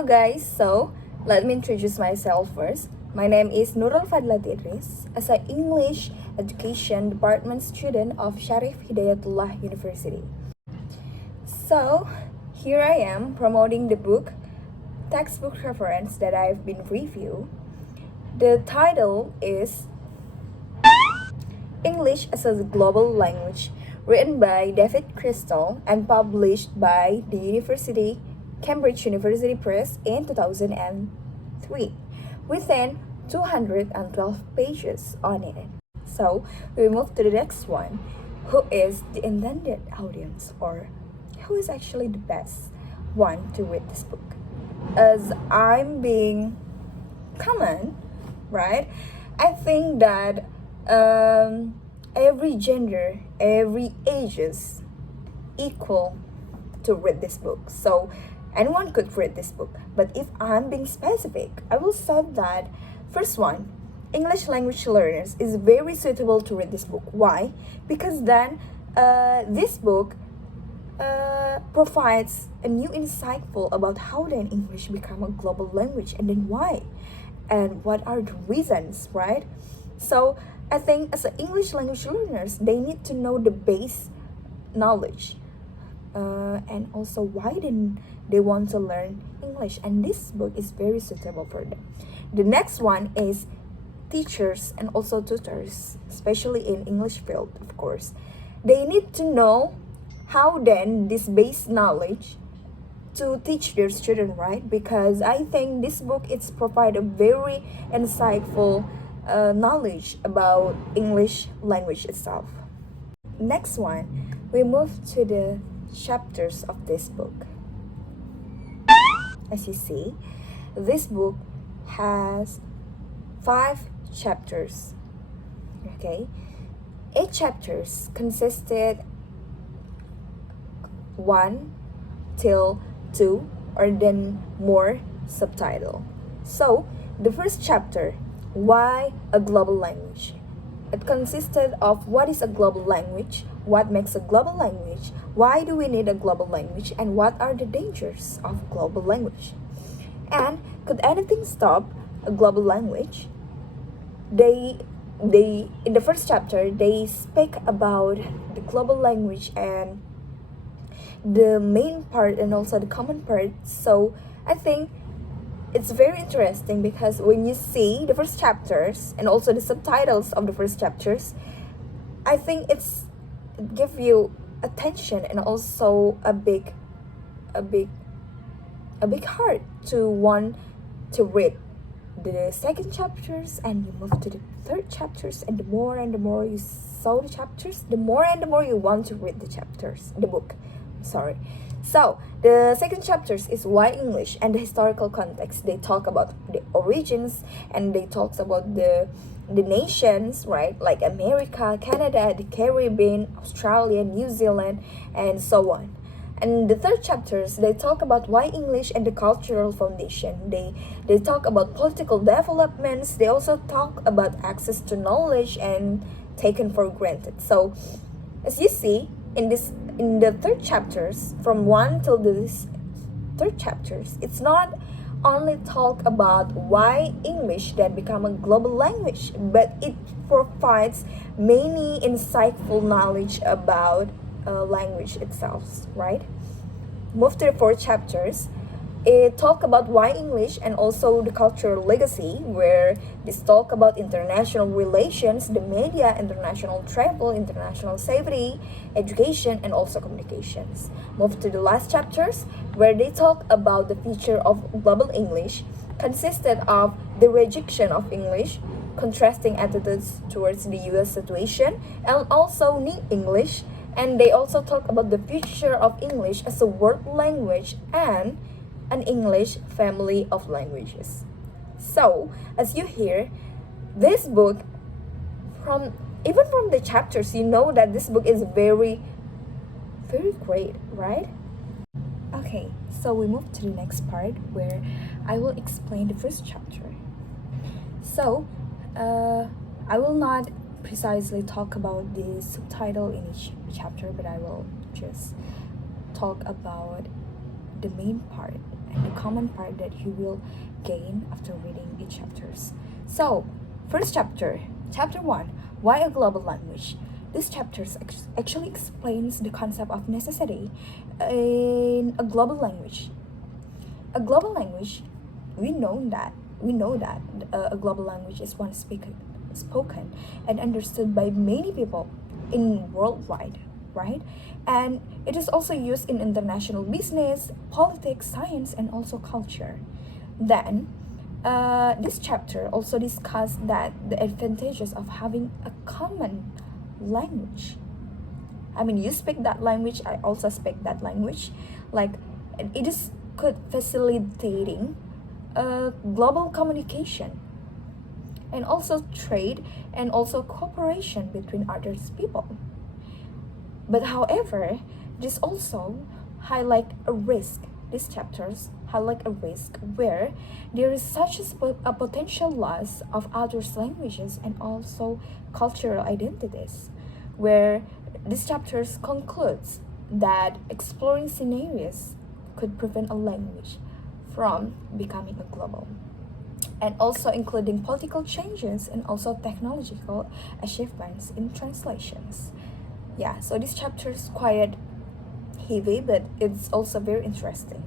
Hello guys, so let me introduce myself first. My name is Nurul Faadhilati Idris as an English Education Department student of Sharif Hidayatullah University. So here I am promoting the book textbook reference that I've been reviewed. The title is English as a Global Language, written by David Crystal and published by the Cambridge University Press in 2003, within 212 pages on it. So we move to the next one. Who is the intended audience, or who is actually the best one to read this book? As I'm being common, right? I think that every gender, every ages equal to read this book. So anyone could read this book. But if I'm being specific, I will say that first one, English language learners is very suitable to read this book. Why? Because then this book provides a new insightful about how then English become a global language, and then why, and what are the reasons, right? So I think as English language learners, they need to know the base knowledge, and also why then they want to learn English, and this book is very suitable for them. The next one is teachers and also tutors, especially in English field, of course. They need to know how then this base knowledge to teach their student, right? Because I think this book it's provide a very insightful knowledge about English language itself. Next one, we move to the chapters of this book. As you see, this book has 5 chapters. Okay, 8 chapters consisted 1 till 2 or then more subtitle. So the first chapter, why a global language? It consisted of what is a global language, what makes a global language, why do we need a global language, and what are the dangers of global language. And could anything stop a global language? They in the first chapter they speak about the global language and the main part and also the common part. So I think it's very interesting because when you see the first chapters and also the subtitles of the first chapters, I think it give you attention and also a big heart to want to read the second chapters, and you move to the third chapters, and the more you saw the chapters, the more and the more you want to read the book. Sorry. So the second chapters is why English and the historical context. They talk about the origins and they talk about the nations, right? Like America, Canada, the Caribbean, Australia, New Zealand, and so on. And the third chapters, they talk about why English and the cultural foundation. They talk about political developments. They also talk about access to knowledge and taken for granted. So as you see in the third chapters, from 1 till this third chapters, it's not only talk about why English then become a global language, but it provides many insightful knowledge about language itself, right? Move to the fourth chapters. It talk about why English and also the cultural legacy, where this talk about international relations, the media, international travel, international safety, education, and also communications. Move to the last chapters, where they talk about the future of global English, consisted of the rejection of English, contrasting attitudes towards the US situation, and also New English. And they also talk about the future of English as a world language and an English family of languages. So, as you hear, this book, from the chapters, you know that this book is very, very great, right? Okay, so we move to the next part where I will explain the first chapter. So, I will not precisely talk about the subtitle in each chapter, but I will just talk about the main part and the common part that you will gain after reading each chapters. So, first chapter, chapter 1, why a global language? This chapter actually explains the concept of necessity in a global language. A global language, we know that a global language is one spoken and understood by many people in worldwide, right? And it is also used in international business, politics, science, and also culture. Then this chapter also discussed that the advantages of having a common language. I mean, you speak that language, I also speak that language. Like, it is good facilitating global communication and also trade and also cooperation between other people. But however, this also highlight a risk. These chapters highlight a risk where there is such a potential loss of others' languages and also cultural identities, where this chapters concludes that exploring scenarios could prevent a language from becoming a global, and also including political changes and also technological achievements in translations. Yeah, so this chapter is quite heavy, but it's also very interesting.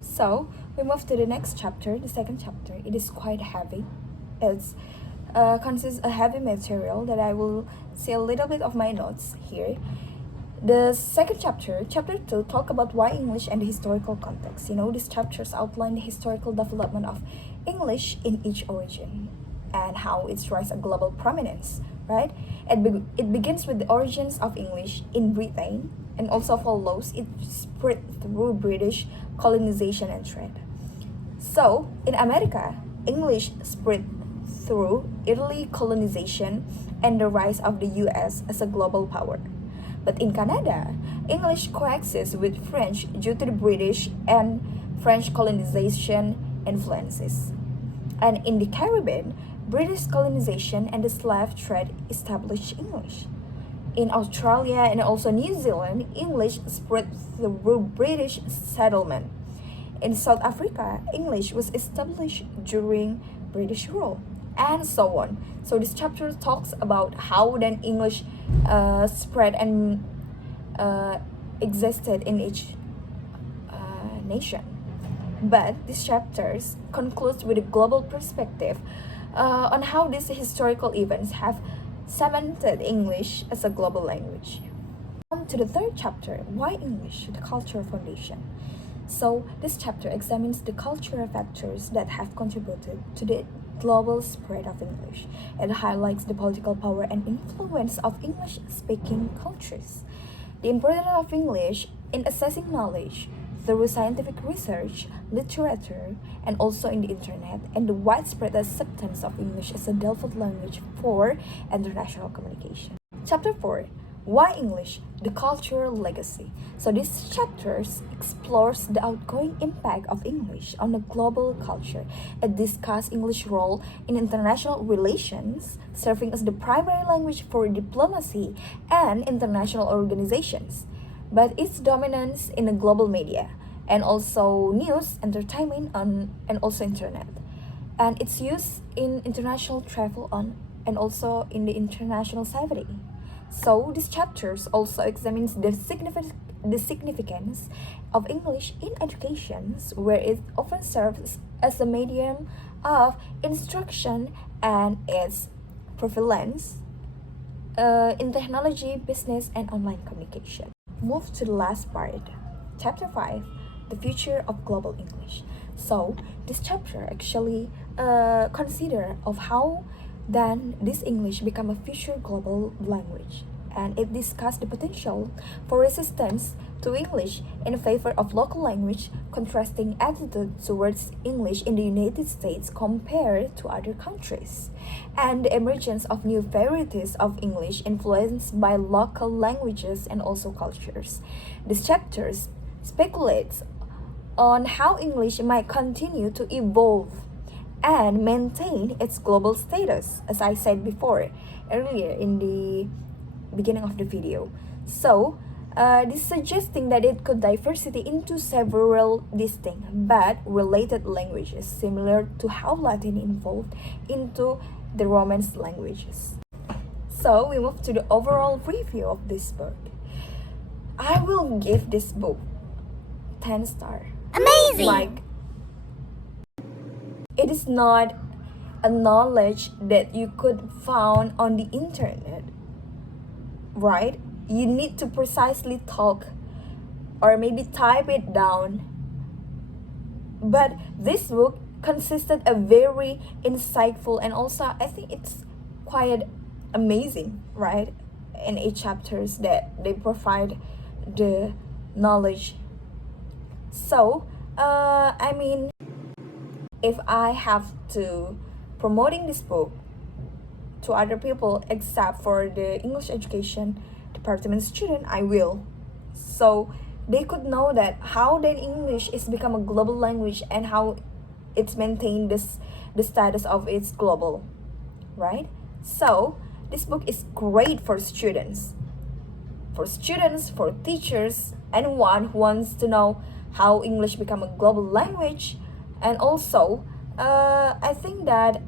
So we move to the next chapter, the second chapter. It is quite heavy. It's consists a heavy material that I will say a little bit of my notes here. The second chapter, chapter 2, talk about why English and the historical context. These chapters outline the historical development of English in each origin and how it's rise a global prominence, right? It begins with the origins of English in Britain and also follows its spread through British colonization and trade. So, in America, English spread through Italy colonization and the rise of the US as a global power. But in Canada, English coexists with French due to the British and French colonization influences. And in the Caribbean, British colonization and the slave trade established English. In Australia and also New Zealand, English spread through British settlement. In South Africa, English was established during British rule, and so on. So this chapter talks about how then English spread and existed in each nation. But this chapter concludes with a global perspective on how these historical events have cemented English as a global language. On to the third chapter, why English, the cultural foundation. So this chapter examines the cultural factors that have contributed to the global spread of English. It highlights the political power and influence of English-speaking countries, the importance of English in assessing knowledge through scientific research, literature, and also in the internet, and the widespread acceptance of English as a default language for international communication. Chapter 4, why English? The cultural legacy. So this chapter explores the outgoing impact of English on the global culture. It discusses English's role in international relations, serving as the primary language for diplomacy and international organizations, but its dominance in the global media and also news, entertainment, and also internet, and its use in international travel and also in the international safety. So this chapters also examines the significance of English in education, where it often serves as a medium of instruction and its prevalence in technology, business, and online communication. Move to the last part, chapter 5, the future of global English. So this chapter actually consider of how then this English become a future global language, and it discussed the potential for resistance to English in favor of local language, contrasting attitude towards English in the United States compared to other countries, and the emergence of new varieties of English influenced by local languages and also cultures. This chapter speculates on how English might continue to evolve and maintain its global status, as I said before earlier in the beginning of the video. So This suggesting that it could diversity into several distinct but related languages, similar to how Latin evolved into the Romance languages. So we move to the overall review of this book. I will give this book 10 star. Amazing! Like, it is not a knowledge that you could found on the internet, right? You need to precisely talk or maybe type it down. But this book consisted a very insightful, and also I think it's quite amazing, right? In 8 chapters that they provide the knowledge. So I mean, if I have to promoting this book to other people except for the English education department student, I will. So they could know that how then English is become a global language and how it's maintained the status of its global, right? So this book is great for students, for teachers, anyone who wants to know how English become a global language. And also I think that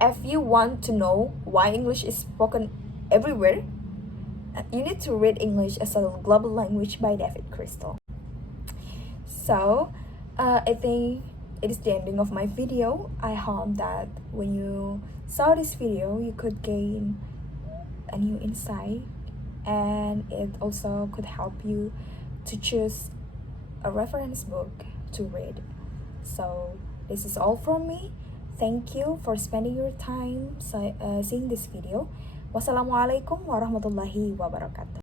if you want to know why English is spoken everywhere, you need to read English as a Global Language by David Crystal. So I think it is the ending of my video. I hope that when you saw this video, you could gain a new insight, and it also could help you to choose a reference book to read. So this is all from me. Thank you for spending your time seeing this video. Wassalamualaikum warahmatullahi wabarakatuh.